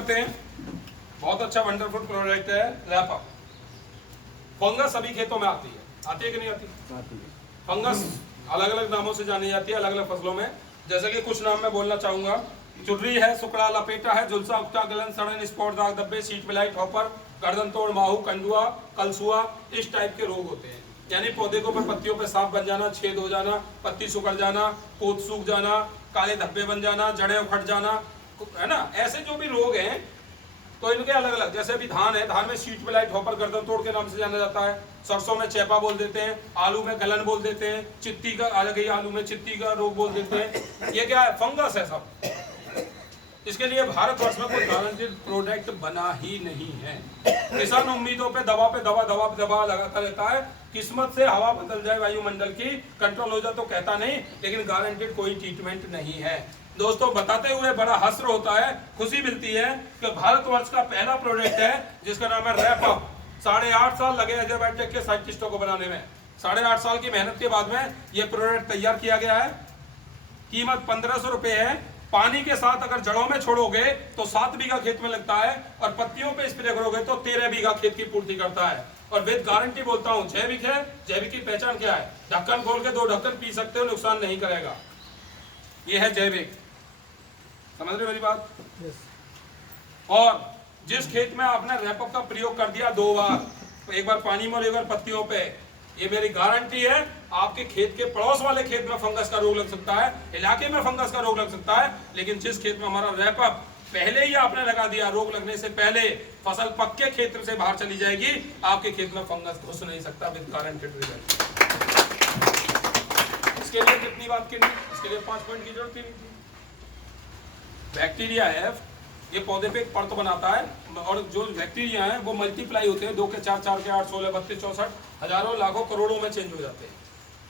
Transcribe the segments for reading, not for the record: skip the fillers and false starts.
करते हैं। बहुत अच्छा वंडरफुल प्रोडक्ट है रैपअप। फंगस सभी खेतों में आती है कि नहीं आती? फंगस अलग अलग नामों से जानी जाती है अलग अलग फसलों में। जैसे कि कुछ नाम मैं बोलना चाहूंगा, चुर्री है, सुकड़ा, लपेटा है, झुलसा, उकटा, गलन, सड़न, स्पॉट, दाग धब्बे, शीट ब्लाइट, हॉपर, गर्दन तोड़, माहू, कंडुआ, कलसुआ, इस टाइप के रोग होते हैं। यानी पौधे को पत्तियों पे सांप बन जाना, छेद हो जाना, पत्ती सुकड़ जाना, पोत सूख जाना, काले धब्बे बन जाना, जड़ें उखड़ जाना, है ना। ऐसे जो भी रोग हैं तो इनके अलग अलग, जैसे अभी धान है, धान में शीट ब्लाइट, हॉपर, गर्दन तोड़ के नाम से जाना जाता है। सरसों में चेपा बोल देते हैं, आलू में गलन बोल देते हैं, चित्ती का आ गई, आलू में चित्ती का रोग बोल देते हैं। ये क्या है? फंगस है सब। इसके लिए भारतवर्ष में कोई गारंटेड प्रोडक्ट बना ही नहीं है। किसान उम्मीदों पे दवा लगाता रहता है। किस्मत से हवा बदल जाए वायुमंडल की, कंट्रोल हो जाए तो कहता नहीं, लेकिन गारंटेड कोई ट्रीटमेंट नहीं है। दोस्तों बताते हुए बड़ा हस्र होता है, खुशी मिलती है कि भारतवर्ष का पहला प्रोडक्ट है जिसका नाम है रैपअप। 8.5 साल लगे अजय बायोटेक के साइंटिस्टों को बनाने में। 8.5 साल की मेहनत के बाद में यह प्रोडक्ट तैयार किया गया है। कीमत 1500 रुपए है। पानी के साथ अगर जड़ों में छोड़ोगे तो 7 बीघा खेत में लगता है, और पत्तियों पे स्प्रे करोगे तो 13 बीघा खेत की पूर्ति करता है। और विद गारंटी बोलता हूं, जैविक है। जैविक की पहचान क्या है? ढक्कन खोल के 2 ढक्कन पी सकते हो, नुकसान नहीं करेगा। ये है जैविक। समझ रहे मेरी बात? और जिस खेत में आपने रैपअप का प्रयोग कर दिया 2 बार, एक बार पानी में और एक बार पत्तियों पे, ये मेरी गारंटी है आपके खेत के पड़ोस वाले खेत में फंगस का रोग लग सकता है, इलाके में फंगस का रोग लग सकता है, लेकिन जिस खेत में हमारा रैपअप पहले ही आपने लगा दिया, रोग लगने से पहले फसल पक्के खेत से बाहर चली जाएगी, आपके खेत में फंगस घुस नहीं सकता विद गारंटेड रिजल्ट। इसके लिए कितनी बात करनी? इसके लिए 5 पॉइंट की जरूरत ही नहीं थी। बैक्टीरिया है, ये पौधे पे एक परत बनाता है, और जो बैक्टीरिया हैं वो मल्टीप्लाई होते हैं, 2 के 4, 4 के 8, 16, 32, 64, हजारों, लाखों, करोड़ों में चेंज हो जाते हैं।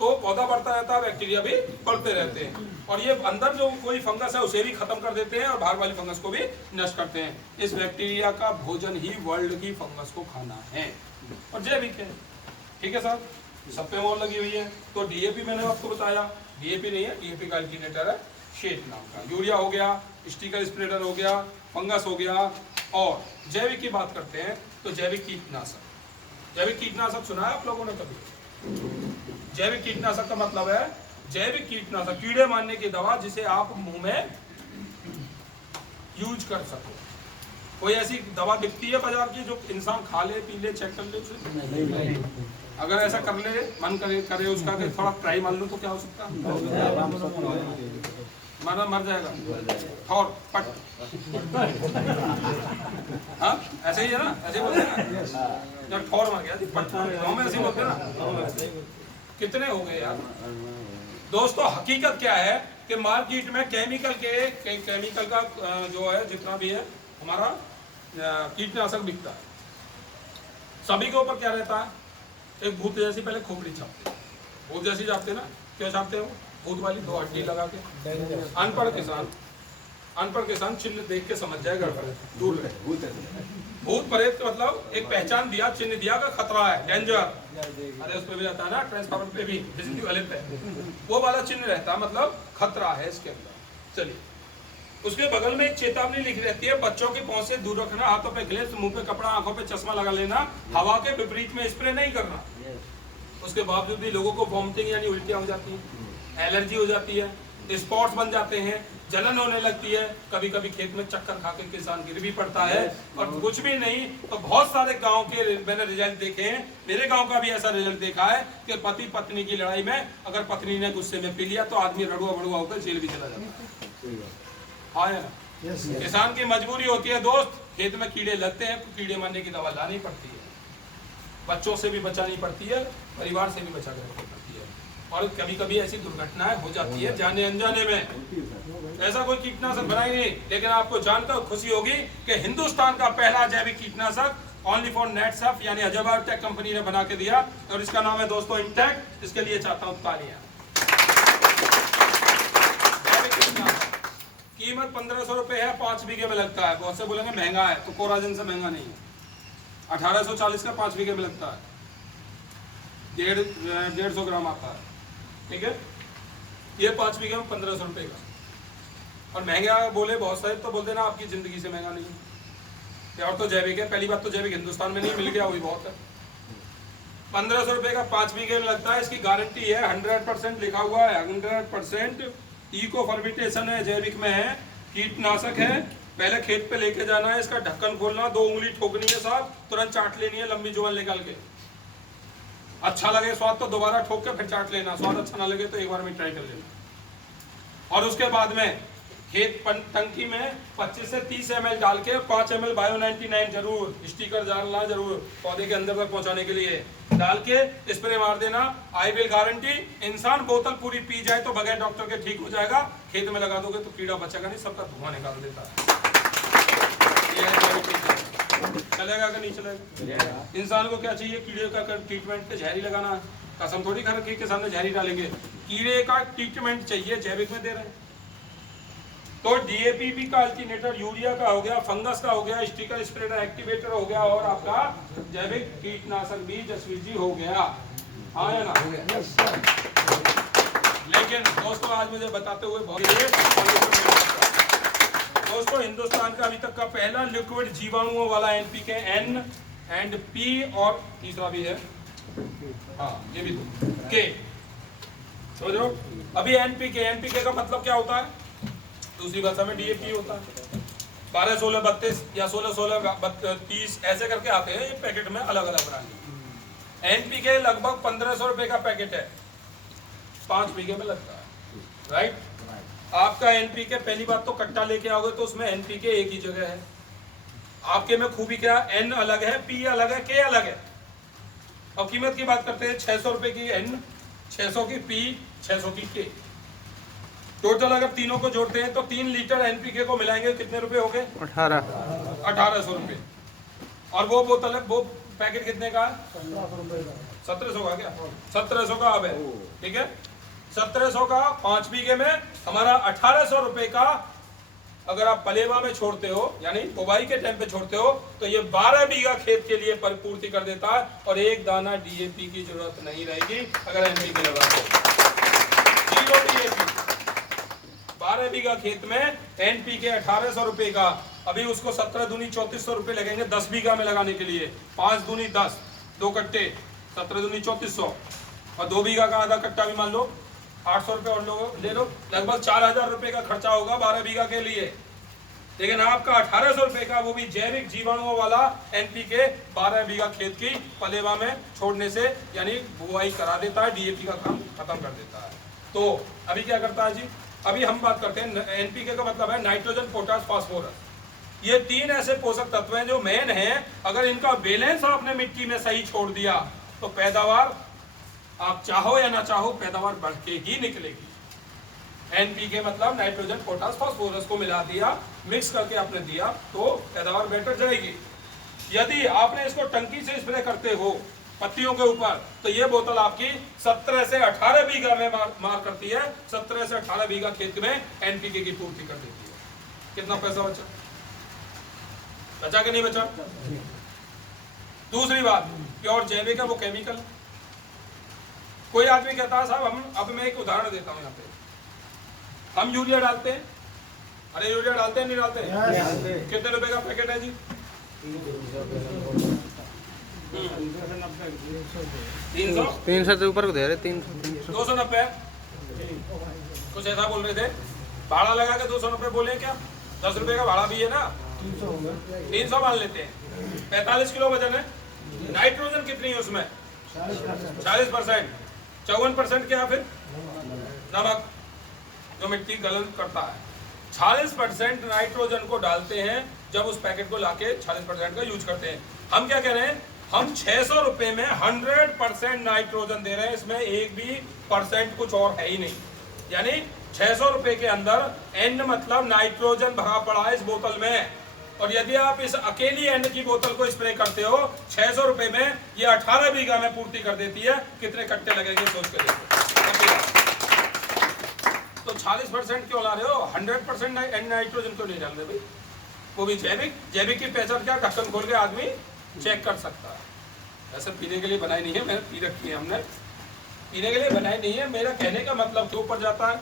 तो पौधा बढ़ता रहता है, बैक्टीरिया भी बढ़ते रहते हैं, और ये अंदर जो कोई फंगस है उसे भी खत्म कर देते हैं और बाहर वाली फंगस को भी नष्ट करते हैं। इस बैक्टीरिया का भोजन ही वर्ल्ड की फंगस को खाना है, और जैविक है। ठीक है साहब, सब पे मोहर लगी हुई है। तो डीएपी मैंने आपको बताया, डीएपी नहीं है, डीएपी का एल्टरनेटर है शेट नाम का। यूरिया हो गया, स्टिकर स्प्रेडर हो गया, फंगस हो गया। और जैविक की बात करते हैं तो जैविक कीटनाशक। जैविक कीटनाशक सुना है आप लोगों ने कभी? जैविक कीटनाशक का मतलब है जैविक कीटनाशक, कीड़े मारने की दवा जिसे आप मुंह में यूज कर सको। कोई ऐसी दवा दिखती है बाजार की जो इंसान खा ले, पी ले, चेक कर ले उसे? अगर ऐसा कर ले, मन करे उसका कि थोड़ा ट्राई मार लूं तो क्या हो सकता है? मर जाएगा। और पट हाँ ऐसे ही है ना, ऐसे ही बोलते हैं ना, जब ठोर मर गया पट, गाँव में ऐसे ही बोलते हैं ना। कितने हो गए यार दोस्तों। हकीकत क्या है कि मार्केट में केमिकल का जो है जितना भी है हमारा कीटनाशक बिकता है, सभी के ऊपर क्या रहता है? एक भूत जैसी पहले खोपड़ी छापते, भूत जैसी छापते ना, क्यों छापते हो? भूत वाली 2 हड्डी लगा के। अनपढ़ किसान चिन्ह देख के समझ जाए गड़बड़ है, दूर रहे। भूत प्रेत का मतलब एक पहचान दिया, चिन्ह दिया का खतरा है, डेंजर। अरे उस पे भी रहता है ना, ट्रांसफार्मर पे भी बिजली वाले पे वो वाला चिन्ह रहता है, मतलब खतरा है इसके अंदर। चलिए, उसके बगल में एक चेतावनी लिखी रहती है, बच्चों की पहुंच से दूर रखना, हाथों पे ग्लेव्स, मुंह पे कपड़ा, आंखों पे चश्मा लगा लेना, हवा के विपरीत में स्प्रे नहीं करना। उसके बावजूद भी लोगों को वॉमिटिंग यानी उल्टियां हो जाती हैं, एलर्जी हो जाती है, स्पॉट्स बन जाते हैं, जलन होने लगती है, कभी कभी खेत में चक्कर खाकर किसान गिर भी पड़ता है। और कुछ भी नहीं तो बहुत सारे गांव के मैंने रिजल्ट देखे हैं, मेरे गांव का भी ऐसा रिजल्ट देखा है कि पति पत्नी की लड़ाई में अगर पत्नी ने गुस्से में पी लिया तो आदमी रड़ुआ बड़ुआ होकर जेल भी चला जाता है। हाँ या ना? किसान की मजबूरी होती है दोस्त, खेत में कीड़े लगते हैं तो कीड़े मारने की दवा लानी पड़ती है, बच्चों से भी बचानी पड़ती है, परिवार से भी बचा कर रखनी पड़ती है। और कभी कभी ऐसी दुर्घटनाएं हो जाती है जाने अनजाने में। ऐसा कोई कीटनाशक बनाई नहीं, लेकिन आपको जानकर खुशी होगी कि हिंदुस्तान का पहला जैविक कीटनाशक ओनली फॉर नेटसफ यानी अजय बायोटेक कंपनी ने बना के दिया, और इसका नाम है दोस्तों इंटेक्ट। इसके लिए चाहता हूं तालियां। कीमत 1500 रुपए है, 5 बीघे में लगता है। बहुत से बोलेंगे महंगा है, तो कोराजन से महंगा नहीं है। 1840 का 5 बीघे में लगता है, 150 ग्राम आता है। ठीक है, ये 5 बीघे में 1500 रुपए का। और महंगा बोले बहुत सारे तो बोलते ना आपकी जिंदगी से महंगा नहीं, और तो जैविक है, पहली बात तो जैविक हिंदुस्तान में नहीं मिल गया, वही बहुत है। 1500 रुपए का 5 बीघे में लगता है। इसकी गारंटी है 100% लिखा हुआ है, 100% इको फर्मेंटेशन है, जैविक में है, कीटनाशक है। पहले खेत पे लेके जाना है, इसका ढक्कन खोलना, 2 उंगली ठोकनी है साहब, तुरंत चाट लेनी है लंबी जुबान निकाल के। अच्छा लगे स्वाद तो दोबारा ठोक के फिर चाट लेना, स्वाद अच्छा ना लगे तो एक बार में ट्राई कर लेना। और उसके बाद में खेत टंकी में 25 से 30 ml डाल के 5 ml बायो 99 जरूर स्टिकर डालना, जरूर पौधे के अंदर तक पहुंचाने के लिए डाल के स्प्रे मार देना। आई विल गारंटी, इंसान बोतल पूरी पी जाए तो बगैर डॉक्टर के ठीक हो जाएगा। खेत में लगा दोगे तो कीड़ा बचेगा नहीं, सबका धुआं निकाल देता है। चलेगा कि नहीं चलेगा? इंसान को क्या चाहिए? कीड़े का ट्रीटमेंट पे जहरी लगाना, कसम थोड़ी खा रखी के सामने जहरी डालेंगे। कीड़े का ट्रीटमेंट चाहिए, जैविक में दे रहे हैं। तो डीएपी भी का अल्टरनेटर, यूरिया का हो गया, फंगस का हो गया, स्टिकर स्प्रेडर एक्टिवेटर हो गया, और आपका जैविक कीटनाशक भी जसवीर हो गया। हाँ या ना? लेकिन दोस्तों आज मुझे बताते हुए बहुत दोस्तों, हिंदुस्तान का अभी तक का पहला लिक्विड जीवाणुओं वाला एनपीके N एंड P, और तीसरा भी है, हाँ ये भी तो के, समझो। अभी एनपीके का मतलब क्या होता है? दूसरी भाषा में डीएपी होता है। 12, 16, 32 या 16, 16, 30 ऐसे करके आते हैं ये पैकेट में, अलग अलग ब्रांड। एनपीके लगभग 1500 रुपए का पैकेट है, 5 बीघे में लगता है, राइट। आपका एनपीके पहली बात तो कट्टा लेके आओगे तो उसमें एनपीके एक ही जगह है। आपके में खूबी क्या? एन अलग है, पी अलग है, के अलग है। और कीमत की बात करते हैं, 600 रुपए की एन, 600 की पी, 600 की के। टोटल अगर तीनों को जोड़ते हैं तो 3 लीटर एनपीके को मिलाएंगे, कितने रुपए हो गए? 1800 रुपए। और वो बोतल है, वो पैकेट कितने का है? 1700 का। क्या 1700 का? अब है, ठीक है, 1700 का 5 बीघे में हमारा 1800 रुपए का। अगर आप पलेवा में छोड़ते हो, यानी बुवाई के टाइम पे छोड़ते हो, तो ये 12 बीघा खेत के लिए पूर्ति कर देता है, और एक दाना डीएपी की जरूरत नहीं रहेगी अगर एनपीके लगा दो। 0 डीएपी 12 बीघा खेत में एनपीके 1800 रुपए का। अभी उसको 17 दूनी 3400 रुपए लगेंगे 10 बीघा में लगाने के लिए। 5 दूनी 10, 2 कट्टे, 17 दूनी 3400, और 2 बीघा का आधा कट्टा भी मान लो 800 रुपए और लोग ले लो, लगभग 4000 रुपए का खर्चा होगा 12 बीघा के लिए। लेकिन आपका 1800 रुपए का, वो भी जैविक जीवाणुओं वाला एनपीके 12 बीघा खेत की पलेवा में छोड़ने से, यानी बुआई करा देता है, डीएपी का काम खत्म कर देता है। तो अभी क्या करता है जी? अभी हम बात करते हैं एनपीके का मतलब है नाइट्रोजन, पोटास, फास्फोरस। ये 3 ऐसे पोषक तत्व हैं जो मेन हैं। अगर इनका बैलेंस आपने मिट्टी में सही छोड़ दिया तो पैदावार, आप चाहो या ना चाहो, पैदावार बढ़ के ही निकलेगी। एनपीके मतलब नाइट्रोजन, पोटास, फास्फोरस को मिला दिया, मिक्स करके आपने दिया तो पैदावार बेटर जाएगी। यदि आपने इसको टंकी से स्प्रे करते हो पत्तियों के ऊपर, तो ये बोतल आपकी 17 से 18 बीघा में मार करती है। 17 से 18 बीघा खेत में एनपीके की पूर्ति कर देती है। कितना पैसा बचा? बचा कि नहीं बचा? दूसरी बात, प्योर जैविक है, वो केमिकल। कोई आदमी कहता है साहब हम, अब मैं एक उदाहरण देता हूँ यहाँ पे, हम यूरिया डालते हैं। अरे यूरिया डालते हैं नहीं डालते? कितने रुपए का पैकेट है जी? 300 से ऊपर को दे रहे, 300 290। कुछ ऐसा बोल रहे थे, भाड़ा लगा के 290 बोले क्या? 10 रुपए का भाड़ा भी है ना, 300 मान लेते हैं। 45 किलो वजन है। नाइट्रोजन कितनी है उसमें? 40%। 54% क्या फिर? नमक, जो मिट्टी गलन करता है। 40% नाइट्रोजन को डालते हैं जब उस पैकेट को लाके 40% का यूज करते हैं। हम क्या कह रहे हैं? हम 600 रुपए में 100% नाइट्रोजन दे रहे हैं, इसमें एक भी परसेंट कुछ और है ही नहीं। यानी 600 रुपए के अंदर एन मतलब नाइट्रोजन भरा पड़ा है इस बोतल में। और यदि आप इस अकेली एन की बोतल को स्प्रे करते हो 600 रुपए में, ये 18 बीघा में पूर्ति कर देती है। कितने कट्टे लगेंगे सोच के देखो। तो 40% क्यों ला रहे हो? 100% नाइट्रोजन क्यों नहीं डाल रहे भाई? वो भी जैविक। जैविक की पहचान क्या? ढक्कन खोल के आदमी चेक कर सकता है। ऐसे पीने के लिए बनाई नहीं है, मैंने पी रखी है, हमने पीने के लिए बनाई नहीं है। मेरा कहने का मतलब के ऊपर जाता है।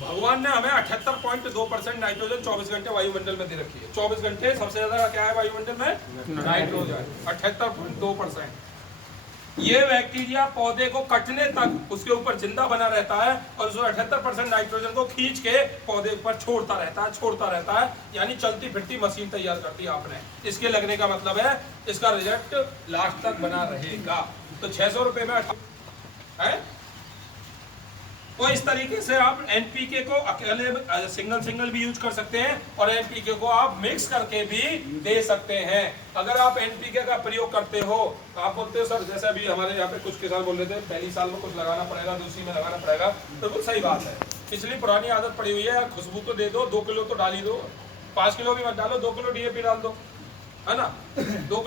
भगवान ने हमें 78.2% नाइट्रोजन 24 घंटे वायुमंडल में दे रखी है। 24 घंटे सबसे ज्यादा क्या है वायुमंडल में? नाइट्रोजन 78.2%। ये बैक्टीरिया पौधे को कटने तक उसके ऊपर जिंदा बना रहता है और उस 78% नाइट्रोजन को खींच के पौधे पर छोड़ता रहता है, यानी चलती फिरती मशीन तैयार करती है आपने। इसके लगने का मतलब है इसका रिजल्ट लास्ट तक बना रहेगा। तो 600 रुपए में है। तो इस तरीके से आप एनपीके को अकेले सिंगल भी यूज कर सकते हैं और एनपीके को आप मिक्स करके भी दे सकते हैं। अगर आप एनपीके का प्रयोग करते हो तो आप बोलते हो सर, जैसे अभी हमारे यहाँ पे कुछ किसान बोल रहे थे पहली साल में कुछ लगाना पड़ेगा, दूसरी में लगाना पड़ेगा, बिल्कुल सही बात है। पिछली पुरानी आदत पड़ी हुई है, खुशबू तो दे दो, 2 किलो तो डाल ही दो, 5 किलो भी मत डालो, 2 किलो डीएपी डाल दो, है ना। 2